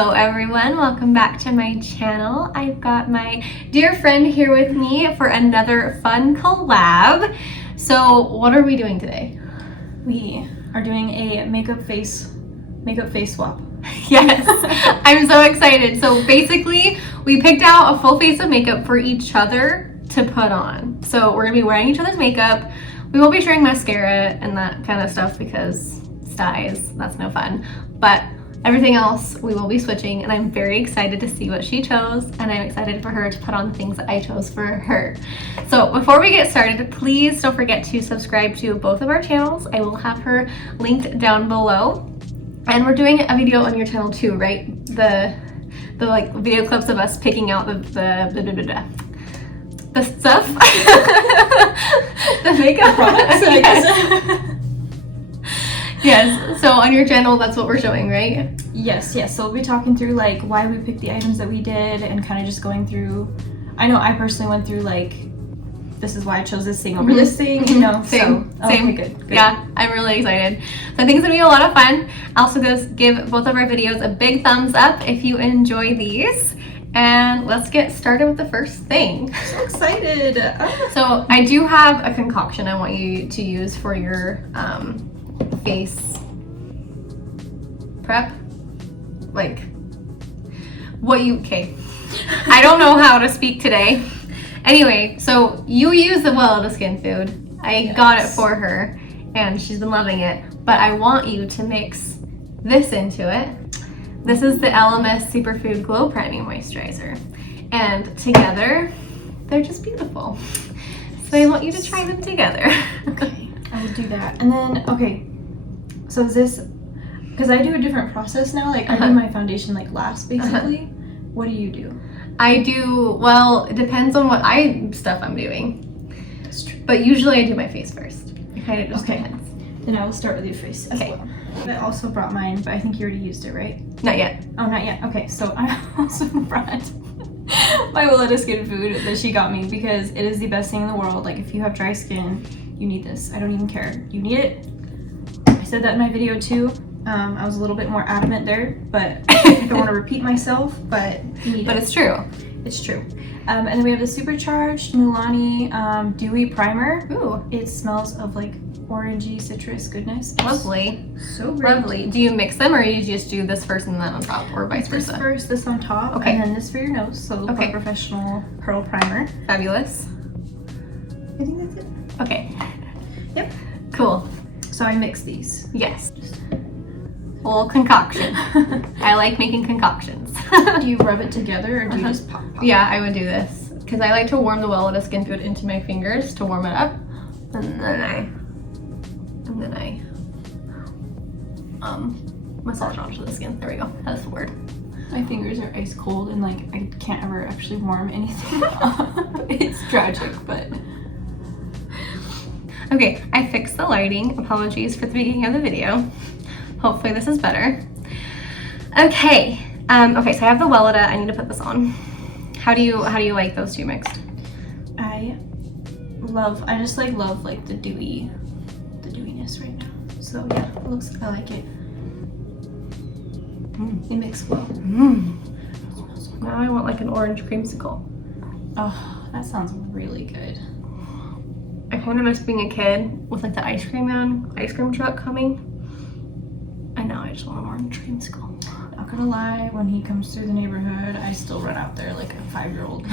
Hello everyone, welcome back to my channel. I've got my dear friend here with me for another fun collab. So what are we doing today? We are doing a makeup face swap. Yes, I'm so excited. So basically we picked out a full face of makeup for each other to put on. So we're gonna be wearing each other's makeup. We won't be sharing mascara and that kind of stuff because styes, that's no fun. But everything else we will be switching, and I'm very excited to see what she chose, and I'm excited for her to put on the things that I chose for her. So before we get started, please don't forget to subscribe to both of our channels. I will have her linked down below. And we're doing a video on your channel too, right? The like video clips of us picking out the stuff. The makeup products, I guess. Yes, so on your channel, that's what we're showing, right? Yes. So we'll be talking through like why we picked the items that we did and kind of just going through, I know I personally went through like, this is why I chose this thing over this thing, you know? Same. Okay, good. Yeah, I'm really excited. So I think it's gonna be a lot of fun. Also just give both of our videos a big thumbs up if you enjoy these. And let's get started with the first thing. So excited. So I do have a concoction I want you to use for your face prep. Like okay. I don't know how to speak today. Anyway, so you use the Weleda skin food. I got it for her and she's been loving it, but I want you to mix this into it. This is the ELEMIS Superfood Glow Priming Moisturizer, and together they're just beautiful. So I want you to try them together. Okay, I will do that. And then, okay, so is this, because I do a different process now, like I do my foundation like last basically. What do you do? I do, well, it depends on what stuff I'm doing. That's true. But usually I do my face first. It kind of just depends. Then I will start with your face as well. I also brought mine, but I think you already used it, right? Not yet. Oh, not yet. Okay, so I also brought my Weleda skin food that she got me because it is the best thing in the world. Like if you have dry skin, you need this. I don't even care. You need it. I said that in my video too. I was a little bit more adamant there, but I don't want to repeat myself, but you need it. It's true. It's true. And then we have the Supercharged Milani Dewy Primer. Ooh. It smells of like orangey citrus goodness. Lovely. So great. Lovely. Do you mix them or you just do this first and then on top, or vice versa? This first, this on top, okay. And then this for your nose. So for professional pearl primer. Fabulous. I think that's it. Okay. Yep. Cool. So I mix these. Yes. A little concoction. I like making concoctions. Do you rub it together or do you just pop? Yeah, I would do this because I like to warm the Weleda skin food into my fingers to warm it up, and then I massage onto the skin. There we go. That's the word. My fingers are ice cold and like I can't ever actually warm anything up. It's tragic, but okay. I fixed the lighting. Apologies for the beginning of the video. Hopefully this is better. Okay. Okay, so I have the Weleda. I need to put this on. How do you like those two mixed? I just love like the dewiness right now. So yeah, I like it. They mix well. Now I want like an orange creamsicle. Oh, that sounds really good. I kind of miss being a kid with like the ice cream truck coming. And now I just want an orange creamsicle. Not gonna lie, when he comes through the neighborhood, I still run out there like a 5-year-old.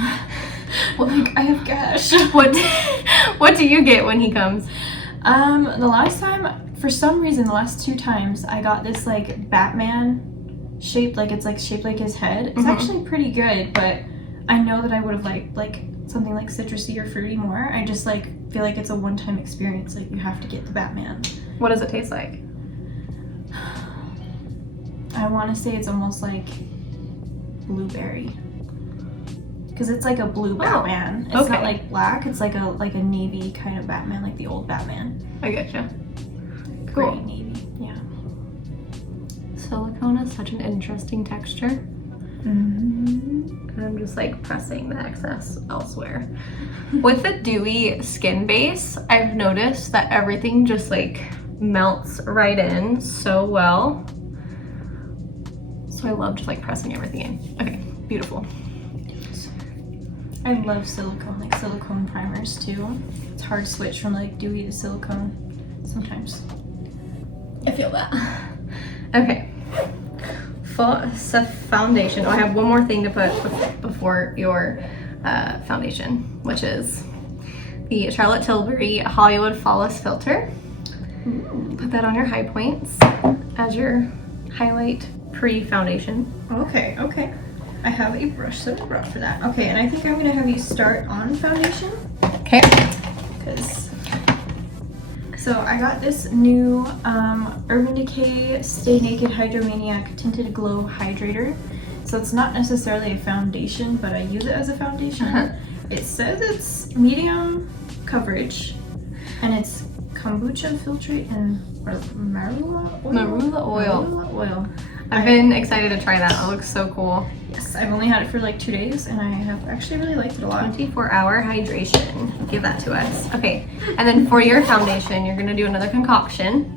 Well, like, I have cash. What do you get when he comes? The last time, for some reason, the last 2 times, I got this like Batman shaped, like it's like shaped like his head. It's actually pretty good, but I know that I would have liked like something like citrusy or fruity more. I just like feel like it's a one-time experience. Like you have to get the Batman. What does it taste like? I want to say it's almost like blueberry, because it's like a blue Batman. It's not like black. It's like a navy kind of Batman, like the old Batman. I getcha. Cool. Gray navy. Yeah. Silicone is such an interesting texture. And I'm just like pressing the excess elsewhere. With the dewy skin base, I've noticed that everything just like melts right in so well. So I love just like pressing everything in. Okay, beautiful. I love silicone, like silicone primers too. It's hard to switch from like dewy to silicone sometimes. I feel that. Okay. For foundation. Oh, I have one more thing to put before your foundation, which is the Charlotte Tilbury Hollywood Flawless Filter. Ooh. Put that on your high points as your highlight pre-foundation. Okay, okay. I have a brush that I brought for that. Okay, and I think I'm gonna have you start on foundation. Okay. So I got this new Urban Decay Stay Naked Hydromaniac Tinted Glow Hydrator. So it's not necessarily a foundation, but I use it as a foundation. It says it's medium coverage, and it's kombucha filtrate and marula oil. Marula oil. I've been excited to try that. It looks so cool. Yes, I've only had it for like 2 days, and I have actually really liked it a lot. 24-hour hydration. Give that to us. Okay, and then for your foundation, you're gonna do another concoction.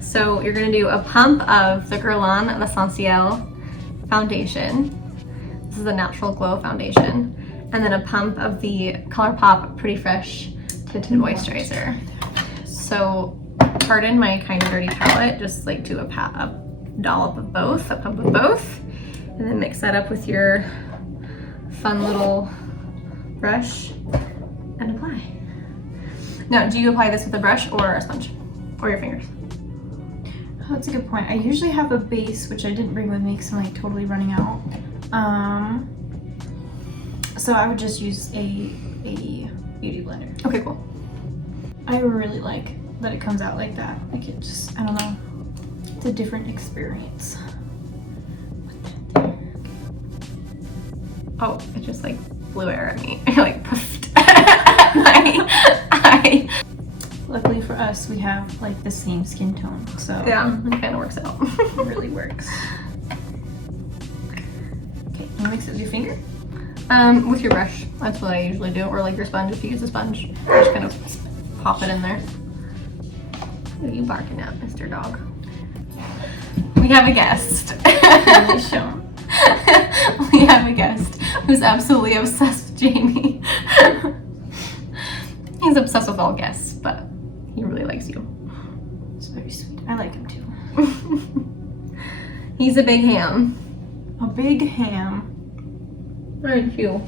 So you're gonna do a pump of the Guerlain L'Essentiel foundation. This is a natural glow foundation. And then a pump of the Colourpop Pretty Fresh Tinted Moisturizer. So pardon my kind of dirty palette, just like do a dollop of both, a pump of both, and then mix that up with your fun little brush and apply. Now, do you apply this with a brush or a sponge? Or your fingers? Oh, that's a good point. I usually have a base, which I didn't bring with me because I'm like totally running out. So I would just use a beauty blender. Okay, cool. I really like that it comes out like that. Like it just, I don't know. It's a different experience. Oh, it just like blew air at me. Like puffed. Luckily for us, we have like the same skin tone, so yeah, it kind of works out. it really works. Okay, you mix it with your finger? With your brush. That's what I usually do, or like your sponge if you use a sponge. Just kind of pop it in there. What are you barking at, Mr. Dog? We have a guest. Really shown. We have a guest who's absolutely obsessed with Jamie. He's obsessed with all guests, but he really likes you. It's very sweet. I like him too. He's a big ham. A big ham. Aren't you?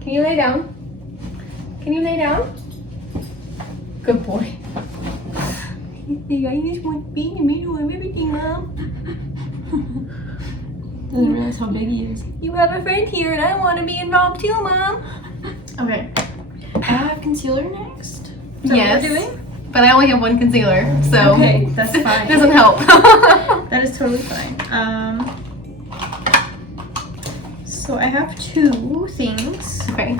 Can you lay down? Can you lay down? Good boy. I just want to be in the middle of everything, Mom. Doesn't realize how big he is. You have a friend here and I want to be involved too, Mom. Okay. I have concealer next. Is that Yes. what we're doing? But I only have one concealer, so Okay, that's fine. doesn't help. That is totally fine. So I have 2 things. Okay.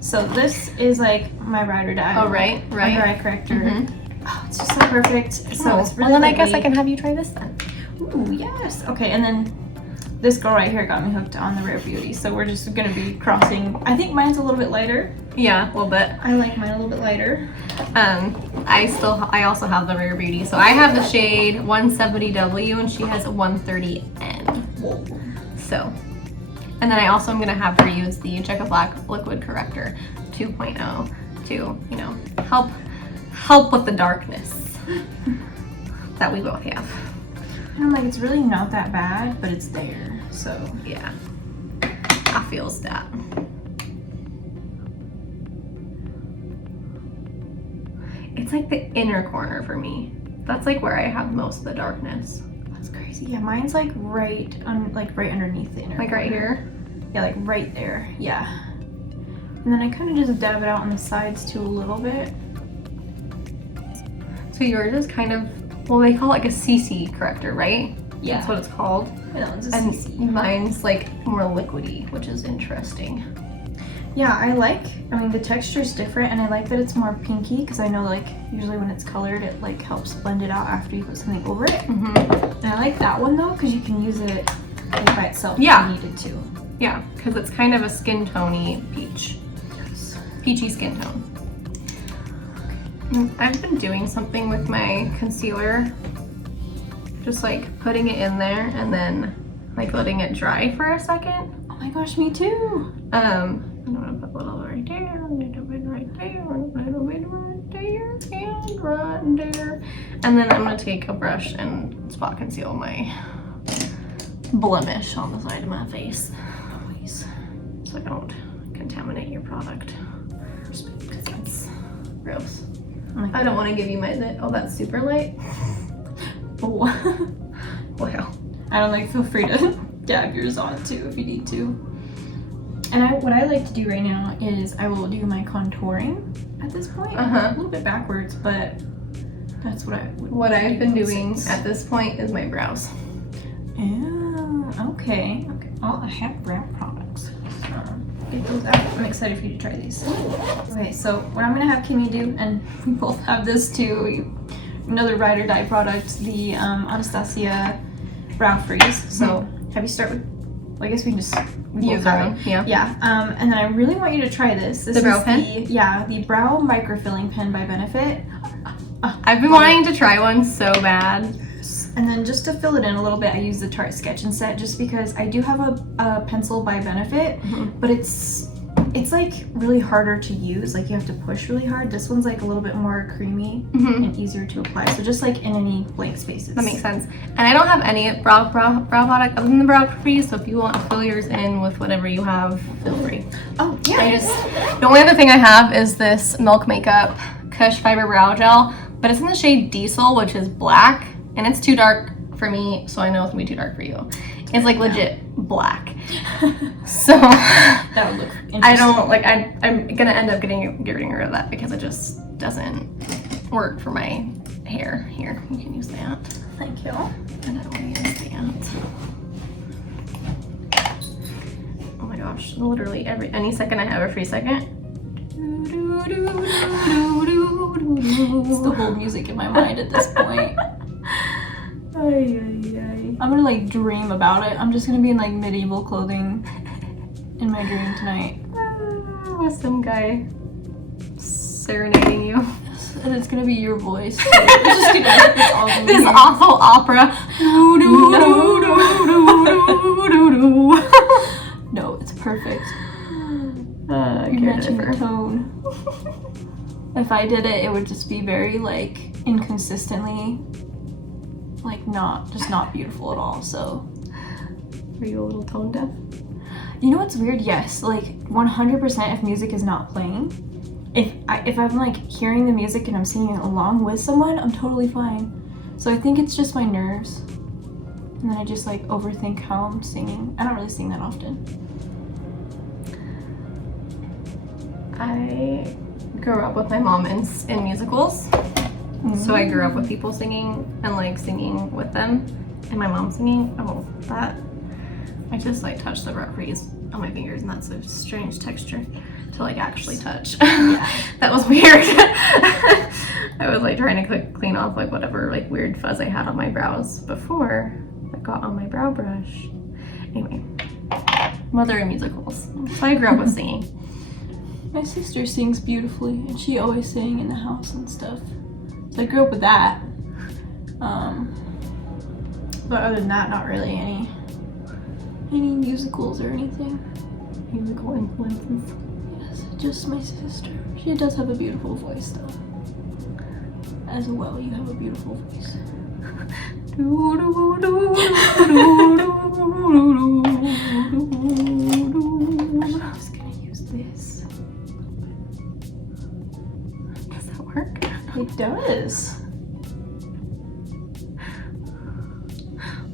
So this is like my ride or die. Oh, right. Under eye corrector. Mhm. Oh, it's just so perfect. So it's really well, then I guess I lightweight. can have you try this then. Ooh, yes. Okay, and then this girl right here got me hooked on the Rare Beauty. So we're just gonna be crossing. I think mine's a little bit lighter. Yeah, a little bit. I like mine a little bit lighter. I also have the Rare Beauty. So I have the shade 170W and she has a 130N. Whoa. So, and then I also am gonna have her use the Jecca Blac Liquid Corrector 2.0 to, you know, help with the darkness that we both have. And I'm like, it's really not that bad, but it's there. So Yeah, I feels that. It's like the inner corner for me. That's like where I have most of the darkness. that's crazy. Yeah, mine's like right underneath the inner Like right corner. here. Yeah, like right there. Yeah. And then I kind of just dab it out on the sides too a little bit. So yours is kind of, well, they call it like a CC corrector, right? Yeah. That's what it's called. That one's a And CC. mine's like more liquidy, which is interesting. Yeah, I mean the texture is different, and I like that it's more pinky because I know like usually when it's colored it like helps blend it out after you put something over it. Mm-hmm. And I like that one though because you can use it like, by itself Yeah. if you needed to. Yeah, because it's kind of a skin tony peach. Peachy skin tone. I've been doing something with my concealer just like putting it in there and then like letting it dry for a second. Oh my gosh, me too. I'm gonna put a little right there, a little bit right there, a little bit right there, and right there. And then I'm gonna take a brush and spot conceal my blemish on the side of my face, always, so I don't contaminate your product. Because that's gross. I don't want to give you my zit. Oh, that's super light. Oh. Wow. I don't like, feel free to dab yours on too if you need to. And what I like to do right now is I will do my contouring at this point. A little bit backwards, but that's what I've been doing at this point is my brows. Yeah, okay. Oh, I have brow products. Get those out. I'm excited for you to try these. Okay, so what I'm gonna have Kimmy do, and we both have this too, another Ride or Die product, the Anastasia Brow Freeze. So have you start with, well, I guess we can just use our own. Yeah. And then I really want you to try this. This the brow is pen? the Brow Microfilling Pen by Benefit. I've been wanting to try one so bad. And then just to fill it in a little bit, I use the Tarte Sketch and Set just because I do have a pencil by Benefit, but it's like really harder to use. Like you have to push really hard. This one's like a little bit more creamy and easier to apply. So just like in any blank spaces. That makes sense. And I don't have any brow product other than the Brow Freeze. So if you want to fill yours in with whatever you have, feel free. Oh yeah. The only other thing I have is this Milk Makeup Kush Fiber Brow Gel, but it's in the shade Diesel, which is black. And it's too dark for me, so I know it's gonna be too dark for you. It's like legit black. So that would look interesting. I don't like. I'm gonna end up getting rid of that because it just doesn't work for my hair. Here, you can use that. Thank you. And I don't want to use that. Oh my gosh! Literally any second I have a free second. It's the whole music in my mind at this point. I'm gonna like dream about it. I'm just gonna be in like medieval clothing in my dream tonight. With some guy serenading you. And it's gonna be your voice. So it's just gonna be this awful opera. No, it's perfect. You're matching the tone. If I did it, it would just be very like inconsistently, like not beautiful at all. So are you a little tone deaf? You know what's weird? Yes, like 100% if music is not playing. If I'm like hearing the music and I'm singing along with someone, I'm totally fine. So I think it's just my nerves. And then I just like overthink how I'm singing. I don't really sing that often. I grew up with my mom in musicals. So I grew up with people singing and like singing with them, and my mom singing. Oh, that I just like touched the Brow Freeze on my fingers, and that's a strange texture to like actually touch. Yeah. That was weird. I was like trying to clean off like whatever like weird fuzz I had on my brows before I got on my brow brush. Anyway, mother in musicals. So I grew up with singing. My sister sings beautifully, and she always sang in the house and stuff. So I grew up with that. But other than that, not really any musicals or anything. Musical influences. Yes, just my sister. She does have a beautiful voice though. As well, you have a beautiful voice. I'm just gonna use this. Does that work? It does.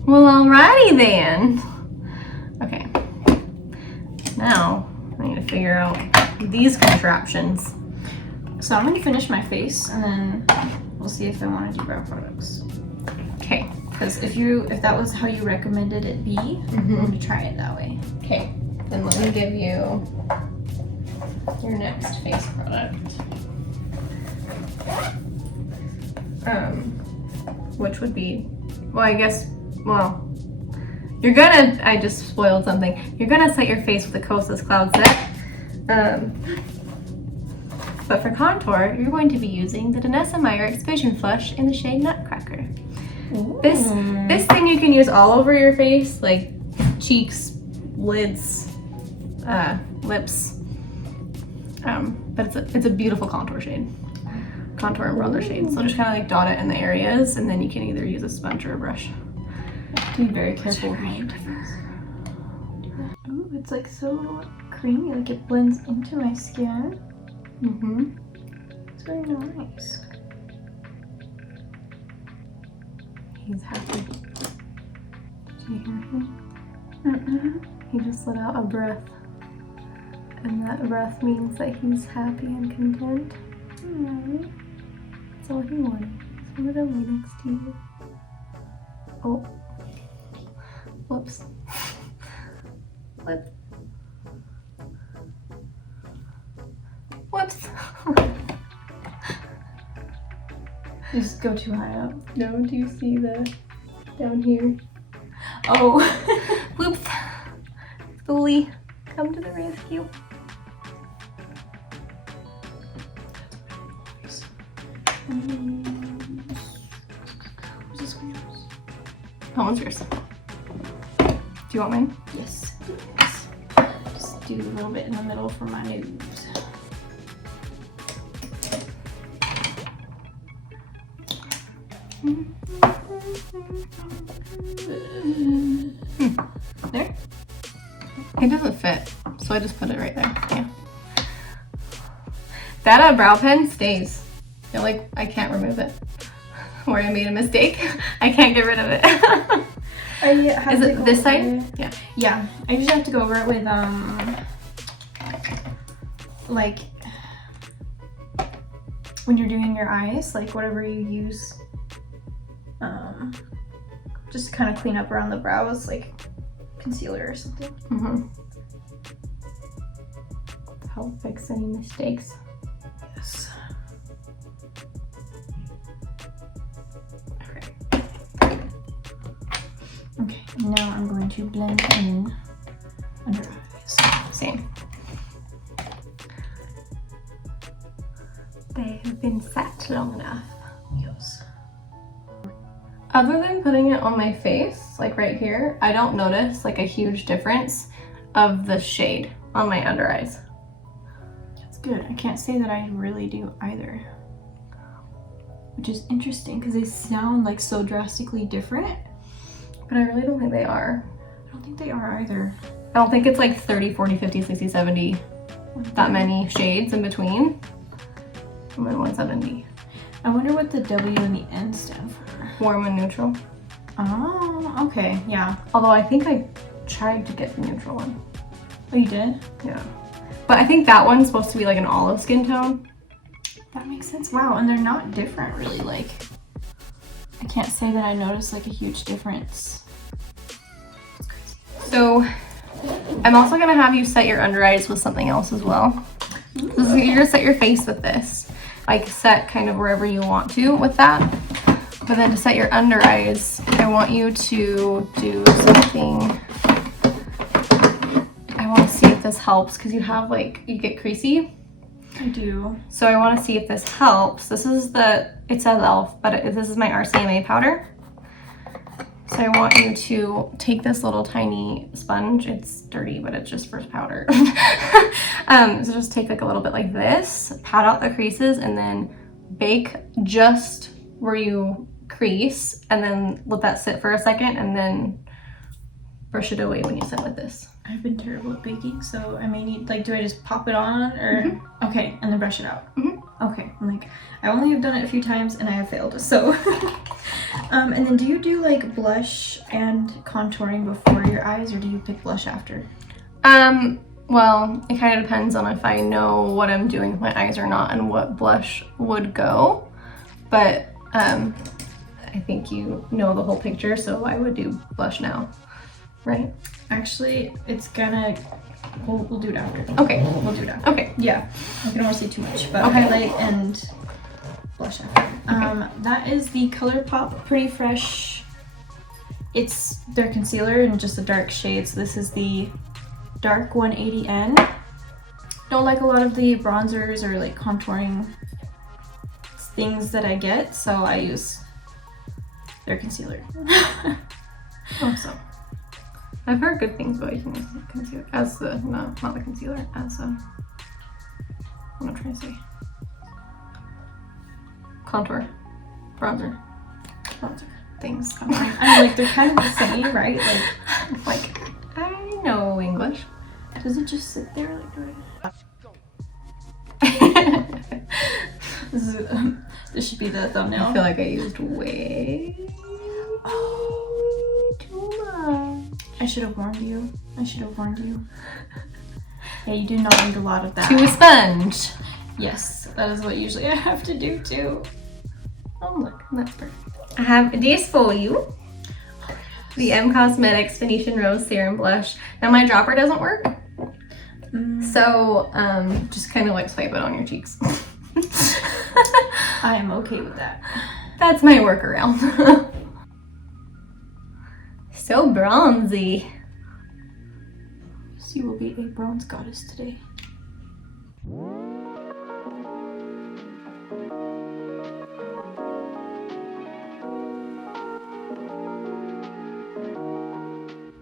Well, alrighty then. Okay. Now, I need to figure out these contraptions. So I'm gonna finish my face, and then we'll see if I want to do brow products. Okay. Because if that was how you recommended it be, I'm gonna try it that way. Okay. Then let me give you your next face product. Which would be, well, I guess, well, you're gonna, I just spoiled something. You're gonna set your face with the Kosas Cloud Set. But for contour, you're going to be using the Danessa Myricks Vision Flush in the shade Nutcracker. This thing you can use all over your face, like cheeks, lids, lips. But it's a beautiful contour shade. Contour and bronzer shade. So just kind of like dot it in the areas, and then you can either use a sponge or a brush. Be very careful with my Ooh, it's like so creamy, like it blends into my skin. It's very nice. He's happy. Did you hear him? He just let out a breath. And that breath means that he's happy and content. That's all he wanted. He wanted to lay next to you. Oh. Whoops. Whoops. Just go too high up. No, do you see the down here? Oh. Whoops. Schoolie, come to the rescue. That one's yours. Do you want mine? Yes. Just do a little bit in the middle for my nose. There? It doesn't fit, so I just put it right there. Yeah. That brow pen stays. I feel like I can't remove it. Where I made a mistake, I can't get rid of it. Is it this side? Yeah. Yeah. I usually have to go over it with like when you're doing your eyes, like whatever you use, just kind of clean up around the brows, like concealer or something. Help fix any mistakes. Yes. Okay, now I'm going to blend in under eyes. Same. They have been set long enough. Yes. Other than putting it on my face, like right here, I don't notice like a huge difference of the shade on my under eyes. That's good. I can't say that I really do either. Which is interesting because they sound like so drastically different. But I really don't think they are. I don't think they are either. I don't think it's like 30, 40, 50, 60, 70, that many shades in between. I'm at 170. I wonder what the W and the N stand for. Warm and neutral. Oh, okay, yeah. Although I think I tried to get the neutral one. Oh, you did? Yeah. But I think that one's supposed to be like an olive skin tone. That makes sense. Wow, and they're not different really. Like, I can't say that I noticed like a huge difference. It's crazy. So I'm also gonna have you set your under eyes with something else as well. So you're gonna set your face with this. Like set kind of wherever you want to with that. But then to set your under eyes, I want you to do something. I want to see if this helps because you have like, you get creasy. I do. So I want to see if this helps. This is it says e.l.f., but this is my RCMA powder. So I want you to take this little tiny sponge. It's dirty, but it's just for powder. So just take like a little bit like this, pat out the creases, and then bake just where you crease, and then let that sit for a second, and then brush it away when you sit with this. I've been terrible at baking, so I may need, like, do I just pop it on or, okay, and then brush it out? Okay, I'm like, I only have done it a few times and I have failed, so. And then do you do like blush and contouring before your eyes, or do you pick blush after? Well, it kind of depends on if I know what I'm doing with my eyes or not and what blush would go, but I think you know the whole picture, so I would do blush now, right? Actually, it's gonna, we'll do it after. Okay. We'll do it after. Okay. Yeah, I can almost say too much, but Okay. highlight and blush after. That is the Colourpop Pretty Fresh. It's their concealer in just a dark shade, so this is the dark 180N. Don't like a lot of the bronzers or like contouring things that I get, so I use Their concealer. Awesome. I've heard good things about using this concealer as the, no, not the concealer, as what am I trying to say? Contour, bronzer things. I mean, like they're kind of the same, right? Like I know English. Does it just sit there like? This should be the thumbnail. I feel like I used way too much. I should have warned you. Yeah, you do not need a lot of that. To a sponge. Yes, that is what usually I have to do too. Oh look, that's perfect. I have this for you. The M Cosmetics Venetian Rose Serum Blush. Now my dropper doesn't work. So just kind of like swipe it on your cheeks. I am okay with that. That's my workaround. So bronzy. She will be a bronze goddess today.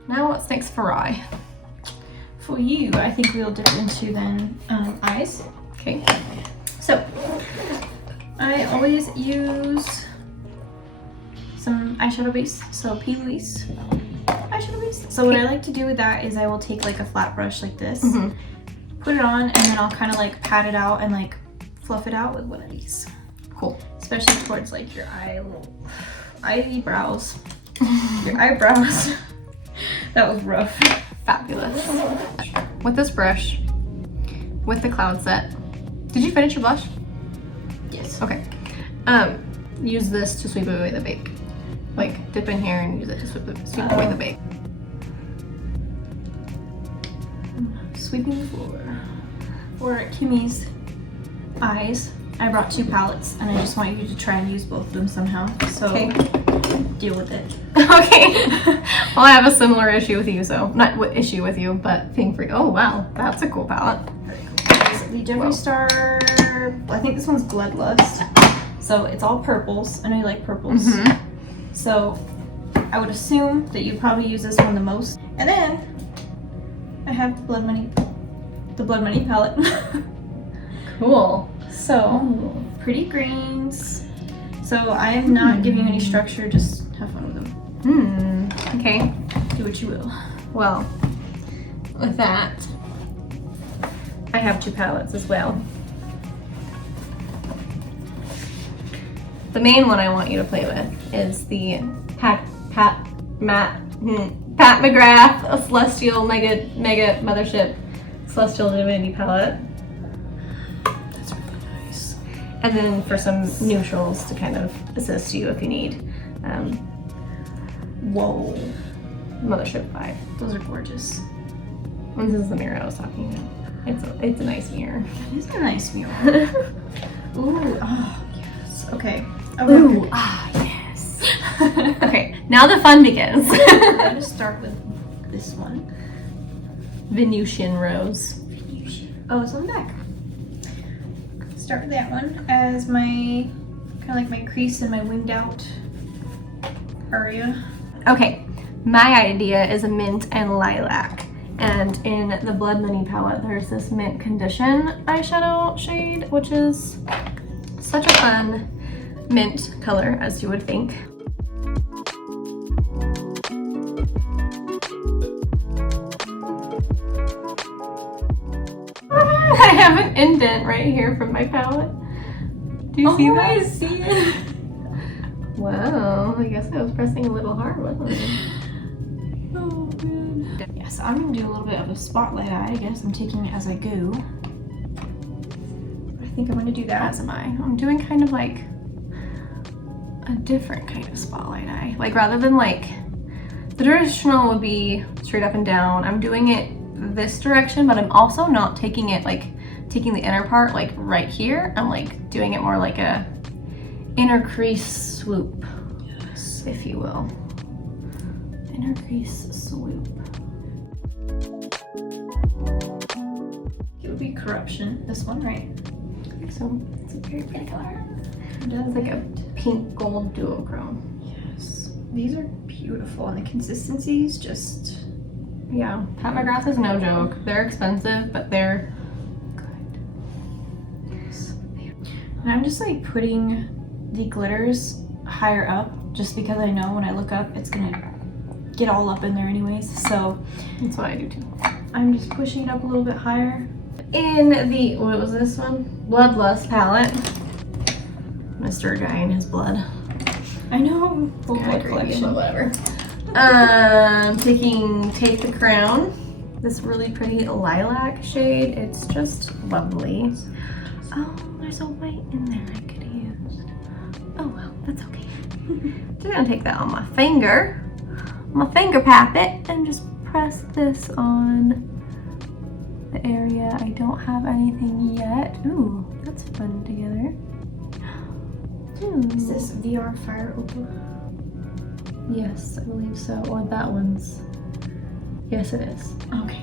Now what's next for eye? For you, I think we'll dip into then eyes. Okay. So I always use some eyeshadow base, so P. Louise eyeshadow base. So what I like to do with that is I will take like a flat brush like this, put it on, and then I'll kind of like pat it out and like fluff it out with one of these. Cool. Especially towards like your eyebrows. Your eyebrows. That was rough. Fabulous. With this brush, with the Cloud Set. Did you finish your blush? Yes. Okay. Use this to sweep away the bake. Like dip in here and use it to sweep away the bake. Sweeping the floor. For Kimmy's eyes, I brought 2 palettes and I just want you to try and use both of them somehow. So deal with it. Okay. Well, I have a similar issue with you, so not issue with you, but thing for you. Oh wow, that's a cool palette. Very cool. The Jeffree Star, I think this one's Bloodlust. So it's all purples. I know you like purples. So I would assume that you probably use this one the most. And then I have the Blood Money palette. Cool. So pretty greens. So I am not giving you any structure, just have fun with them. Okay. Do what you will. Well, with that, I have 2 palettes as well. The main one I want you to play with is the Pat McGrath, a Celestial Mega Mothership Celestial Divinity palette. That's really nice. And then for some neutrals to kind of assist you if you need. Whoa. Mothership 5. Those are gorgeous. This is the mirror I was talking about. It's a nice mirror. That is a nice mirror. Ooh, oh yes. Okay. Ooh, yes. Okay, now the fun begins. I'm gonna start with this one. Venetian Rose. Oh, it's on the back. Start with that one as my kind of like my crease and my winged out area. Okay, my idea is a mint and lilac. And in the Blood Money palette, there's this mint condition eyeshadow shade, which is such a fun mint color, as you would think. I have an indent right here from my palette. Do you see that? I see it. Wow, I guess I was pressing a little hard, wasn't I? Oh man. Yeah, so I'm gonna do a little bit of a spotlight eye. I guess I'm taking it as I go. I think I'm gonna do that. As am I. I'm doing kind of like a different kind of spotlight eye. Like rather than like, the traditional would be straight up and down. I'm doing it this direction, but I'm also not taking it like, taking the inner part like right here. I'm like doing it more like a inner crease swoop, yes, if you will. Inner crease swoop. It would be Corruption, this one, right? I think so. It's a very pretty color. It does. It's like a pink gold duochrome. Yes. These are beautiful, and the consistency is just... Yeah, Pat McGrath is no joke. They're expensive, but they're good. And I'm just like putting the glitters higher up just because I know when I look up it's gonna get all up in there anyways. So That's what I do too. I'm just pushing it up a little bit higher. In the, what was this one? Bloodlust palette. Mr. Guy in his blood. I know. Full Kinda blood creepy, collection. but whatever. Taking Take the Crown. This really pretty lilac shade. It's just lovely. Oh, there's a white in there I could have used. Oh well, that's okay. Just gonna take that on my finger puppet, and just press this on the area. I don't have anything yet. Ooh, that's fun together. Ooh. Is this VR Fire Opal? Yes, I believe so. Or that one's. Yes, it is. Okay.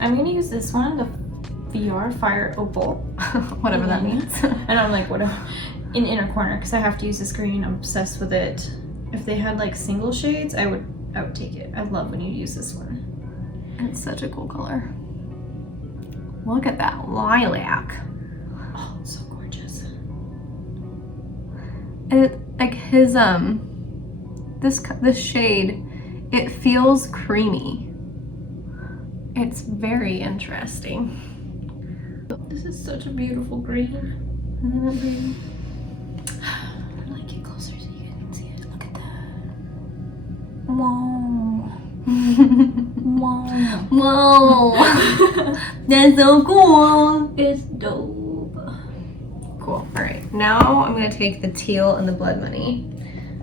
I'm gonna use this one, the VR Fire Opal. Whatever that means. And I'm like, what in inner corner, because I have to use this green. I'm obsessed with it. If they had like single shades, I would take it. I love when you use this one. It's such a cool color. Look at that lilac. Oh, it's so gorgeous. It like his this shade, it feels creamy. It's very interesting. This is such a beautiful green. Isn't it pretty? I'm gonna get closer so you guys can see it. Look at that. Whoa. Wow. Whoa. That's so cool. It's dope. Cool. Alright, now I'm going to take the teal and the blood money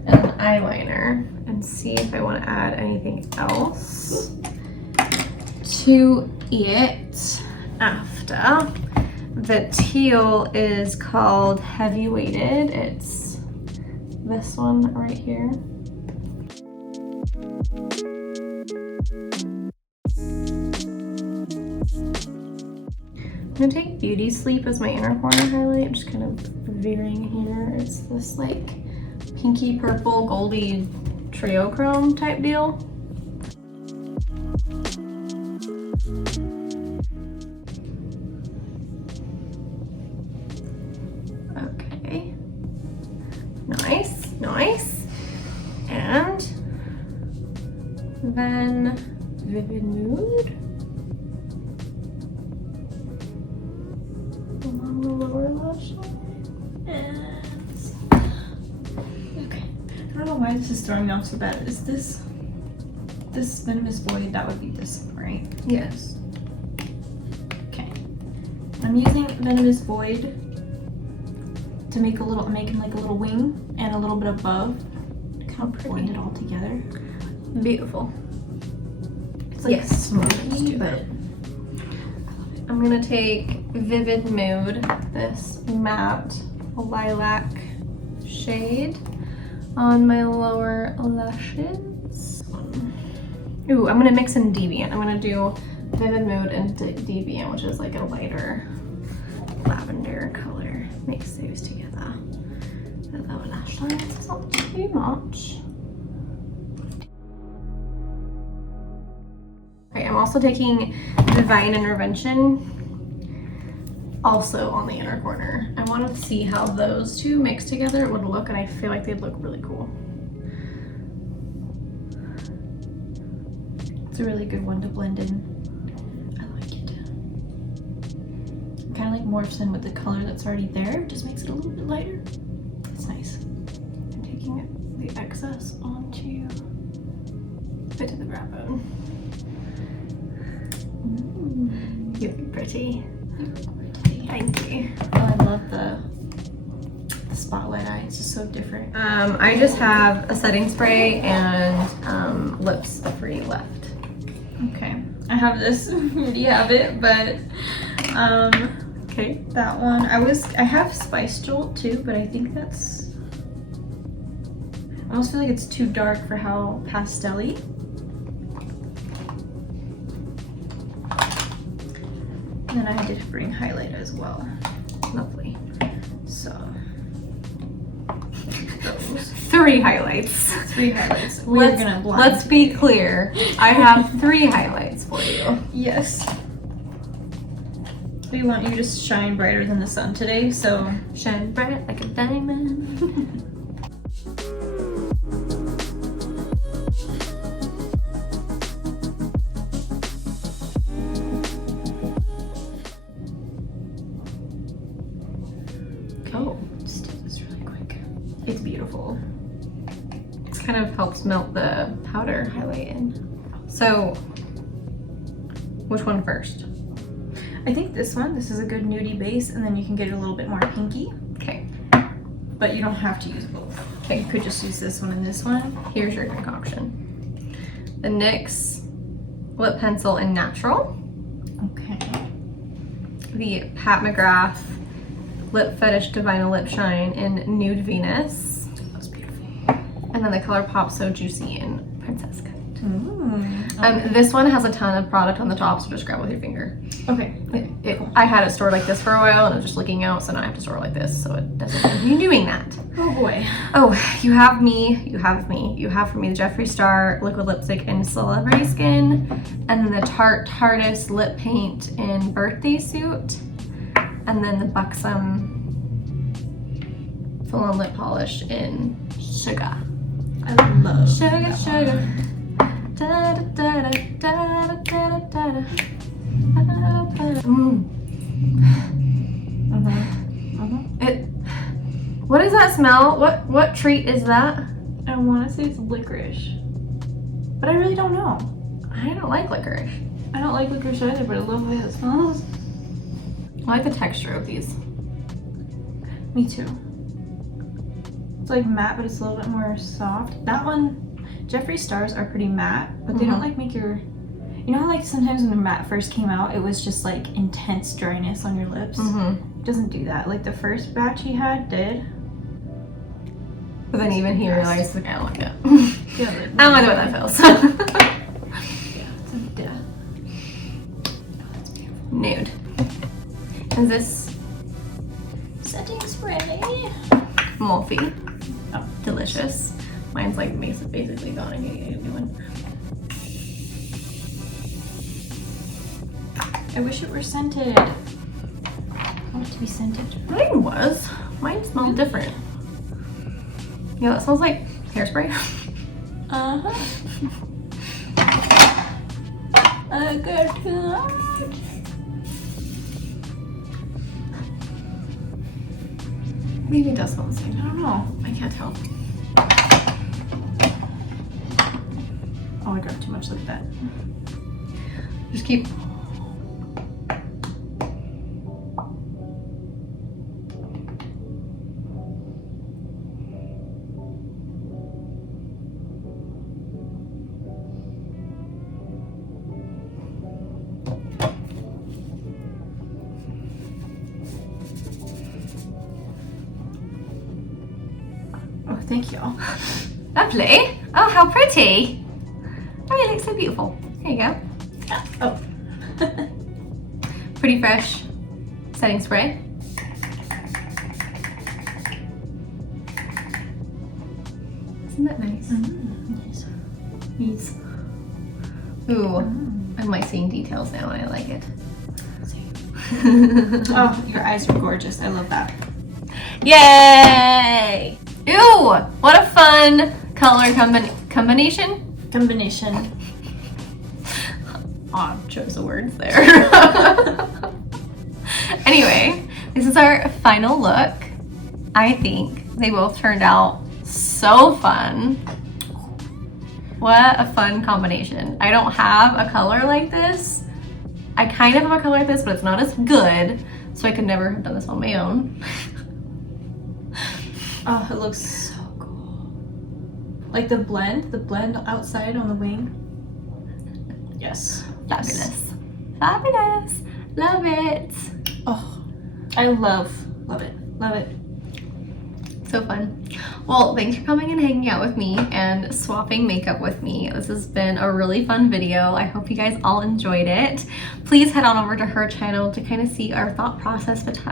and an eyeliner and see if I want to add anything else to it after. The teal is called Heavy Weighted. It's this one right here. I'm gonna take Beauty Sleep as my inner corner highlight, just kind of veering here. It's this like pinky purple goldy triochrome type deal. Okay, nice. And then Vivid Mood. Along the lower lash line. Okay. I don't know why this is throwing me off so bad. Is this Venomous Void? That would be this one, right? Yes. Okay. I'm using Venomous Void to make I'm making like a little wing and a little bit above. Kind of blend it all together. Beautiful. It's like Yes. smoky, but I'm gonna take Vivid Mood, this matte lilac shade, on my lower lashes. Ooh, I'm gonna mix in Deviant. I'm gonna do Vivid Mood and Deviant, which is like a lighter lavender color. Mix those together. The lower lash line is not too much. Okay, I'm also taking Divine Intervention, also on the inner corner. I wanted to see how those two mixed together would look, and I feel like they'd look really cool. it's a really good one to blend in. I like it. Kind of like morphs in with the color that's already there. Just makes it a little bit lighter. It's nice. I'm taking the excess onto a bit of the brow bone. You look pretty. Thank you. Oh, I love the spotlight eye. It's just so different. I just have a setting spray and lips free left. Okay. I have this. We already have it, but Okay. that one. I have Spice Jolt too, but I think that's. I almost feel like it's too dark for how pastel-y. And then I did bring highlight as well. Lovely. So those. 3 highlights. 3 highlights. We're gonna blind. Let's be clear. I have 3 highlights for you. Yes. We want you to shine brighter than the sun today, so Shine bright like a diamond. oh, just do this really quick. It's beautiful. It kind of helps melt the powder highlight in. So, which one first? I think this is a good nudie base, and then you can get it a little bit more pinky, Okay, but you don't have to use both. Okay. You could just use this one and this one. here's your concoction. The NYX lip pencil in natural. Okay. The Pat McGrath Lip Fetish Divina Lip Shine in Nude Venus. That's beautiful. And then the Colourpop So Juicy in Princess Cut. Okay. This one has a ton of product on the top, so just grab with your finger. Okay. I had it stored like this for a while and it was just leaking out, so now I have to store it like this, so it doesn't continue doing that. Oh boy. Oh, you have me, you have me. You have for me the Jeffree Star Liquid Lipstick in Celebrity Skin, and then the Tarte Tarteist Lip Paint in Birthday Suit, and then the Buxom Full On Lip Polish in Sugar. I love Sugar, that sugar. one. Da, da, da, da, da, da, da, da, da. What does that smell? What treat is that? I want to say it's licorice, but I really don't know. I don't like licorice. I don't like licorice either, but I love the way it smells. I like the texture of these. Me too. It's like matte, but it's a little bit more soft. That one, Jeffree Stars are pretty matte, but they don't like make your, you know how like sometimes when the matte first came out, it was just like intense dryness on your lips? It doesn't do that. Like the first batch he had did. But then even he realized, like, I don't like it. Yeah, I don't like the way that feels. yeah, it's a duh. Oh, that's beautiful. Nude. Is this Setting spray. Morphe? Oh. Delicious. Mine's like basically gone. I need a new one. I wish it were scented. I want it to be scented. Mine was. Mine smelled different. Yeah, that smells like hairspray. Uh-huh. I got too large. Maybe it does smell the same. I don't know. I can't tell. Oh, I grabbed too much. Look at that. Just keep. Oh, thank you. Lovely. Oh, how pretty. Oh, you look so beautiful. There you go. Oh. Pretty fresh setting spray. Isn't that nice? Nice. Yes. Ooh, I'm like seeing details now and I like it. Oh, your eyes are gorgeous. I love that. Yay! Ew! What a fun color combination. Combination. Odd choice of words there. Anyway, this is our final look. I think they both turned out so fun. What a fun combination. I don't have a color like this. I kind of have a color like this, but it's not as good, so I could never have done this on my own. Oh, it looks so cool. Like the blend outside on the wing. Yes. Fabulous. Fabulous. Love it. Oh, I love it. Love it. So So fun. Well, thanks for coming and hanging out with me and swapping makeup with me. This has been a really fun video. I hope you guys all enjoyed it. Please head on over to her channel to kind of see our thought process behind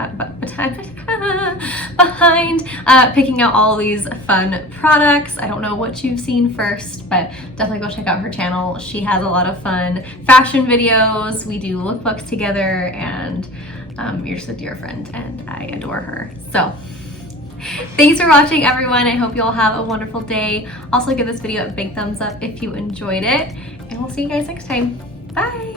picking out all these fun products. I don't know what you've seen first, but definitely go check out her channel. She has a lot of fun fashion videos. We do lookbooks together, and you're just a dear friend and I adore her. So thanks for watching, everyone. I hope you all have a wonderful day. Also give this video a big thumbs up if you enjoyed it, and we'll see you guys next time. Bye.